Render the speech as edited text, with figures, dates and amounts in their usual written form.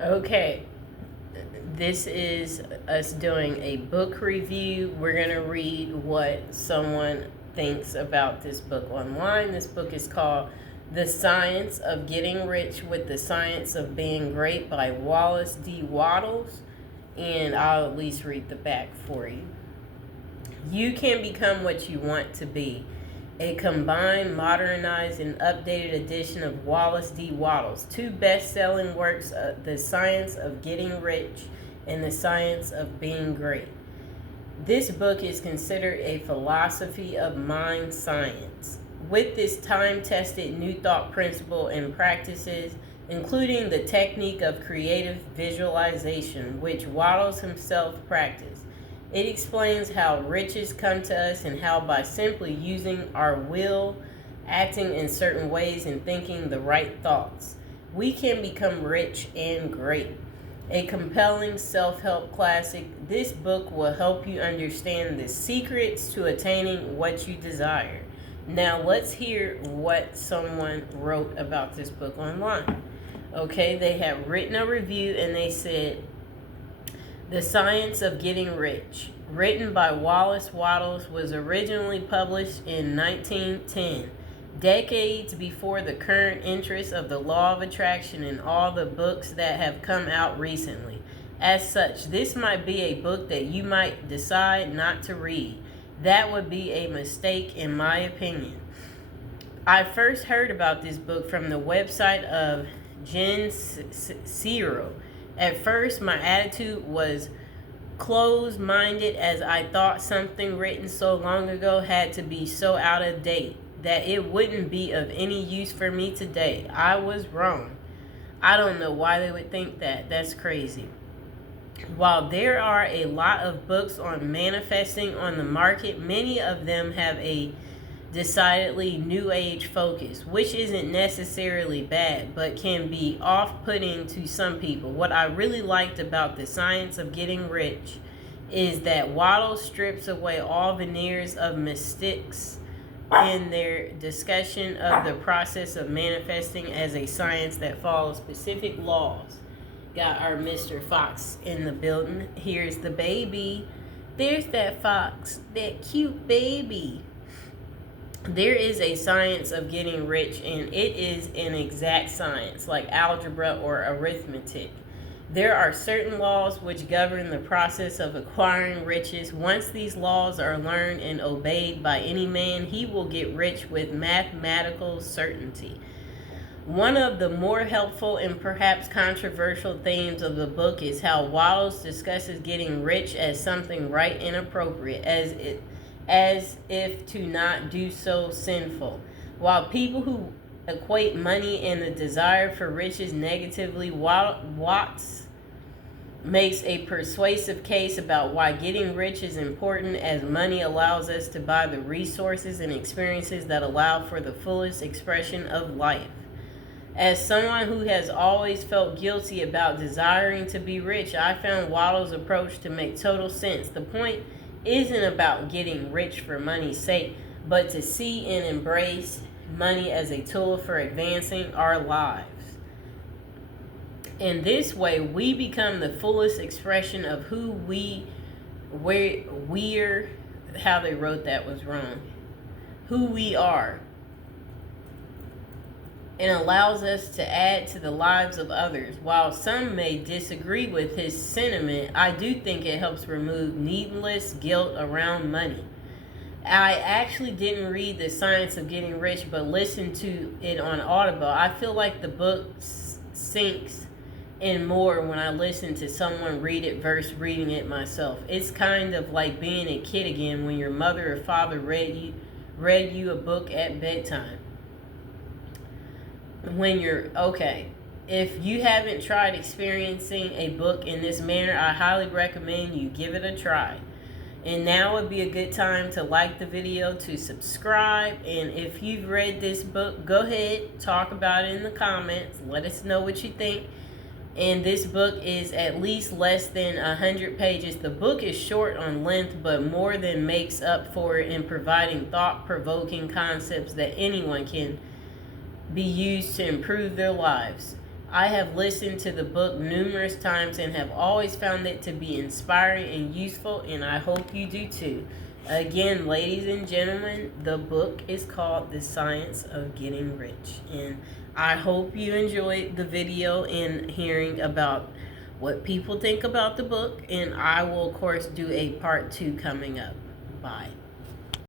Okay, this is us doing a book review. We're going to read what someone thinks about this book online. This book is called The Science of Getting Rich with the Science of Being Great by Wallace D. Wattles. And I'll at least read the back for you. You can become what you want to be. A combined, modernized, and updated edition of Wallace D. Wattles' two best-selling works, The Science of Getting Rich and The Science of Being Great. This book is considered a philosophy of mind science. With this time-tested new thought principle and practices, including the technique of creative visualization, which Wattles himself practiced, it explains how riches come to us and how by simply using our will, acting in certain ways, and thinking the right thoughts, we can become rich and great. A compelling self-help classic, this book will help you understand the secrets to attaining what you desire. Now let's hear what someone wrote about this book online. Okay, they have written a review and they said, The Science of Getting Rich, written by Wallace Wattles, was originally published in 1910, decades before the current interest of the law of attraction and all the books that have come out recently. As such, this might be a book that you might decide not to read. That would be a mistake in my opinion. I first heard about this book from the website of Jen Zero. At first, my attitude was closed-minded, as I thought something written so long ago had to be so out of date that it wouldn't be of any use for me today. I was wrong. I don't know why they would think that. That's crazy. While there are a lot of books on manifesting on the market, many of them have a decidedly new age focus, which isn't necessarily bad, but can be off-putting to some people. What I really liked about The Science of Getting Rich is that Waddle strips away all veneers of mystics in their discussion of the process of manifesting as a science that follows specific laws. Got our Mr. Fox in the building. Here's the baby. There's that fox, that cute baby. There is a science of getting rich, and it is an exact science, like algebra or arithmetic. There are certain laws which govern the process of acquiring riches. Once these laws are learned and obeyed by any man, he will get rich with mathematical certainty. One of the more helpful and perhaps controversial themes of the book is how Wallace discusses getting rich as something right and appropriate, as if to not do so sinful. While people who equate money and the desire for riches negatively, Watts makes a persuasive case about why getting rich is important, as money allows us to buy the resources and experiences that allow for the fullest expression of life. As someone who has always felt guilty about desiring to be rich, I found Waddle's approach to make total sense. The point isn't about getting rich for money's sake, but to see and embrace money as a tool for advancing our lives. In this way, we become the fullest expression of who we're, how they wrote that was wrong, who we are, and allows us to add to the lives of others. While some may disagree with his sentiment, I do think it helps remove needless guilt around money. I actually didn't read The Science of Getting Rich, but listened to it on Audible. I feel like the book sinks in more when I listen to someone read it versus reading it myself. It's kind of like being a kid again when your mother or father read you a book at bedtime. If you haven't tried experiencing a book in this manner, I highly recommend you give it a try. And now would be a good time to like the video, to subscribe, and if you've read this book, go ahead, talk about it in the comments, let us know what you think. And this book is at least less than 100 pages. The book is short on length, but more than makes up for it in providing thought-provoking concepts that anyone can be used to improve their lives. I have listened to the book numerous times and have always found it to be inspiring and useful, and I hope you do too. Again, ladies and gentlemen, the book is called The Science of Getting Rich. And I hope you enjoyed the video and hearing about what people think about the book. And I will, of course, do a part 2 coming up. Bye.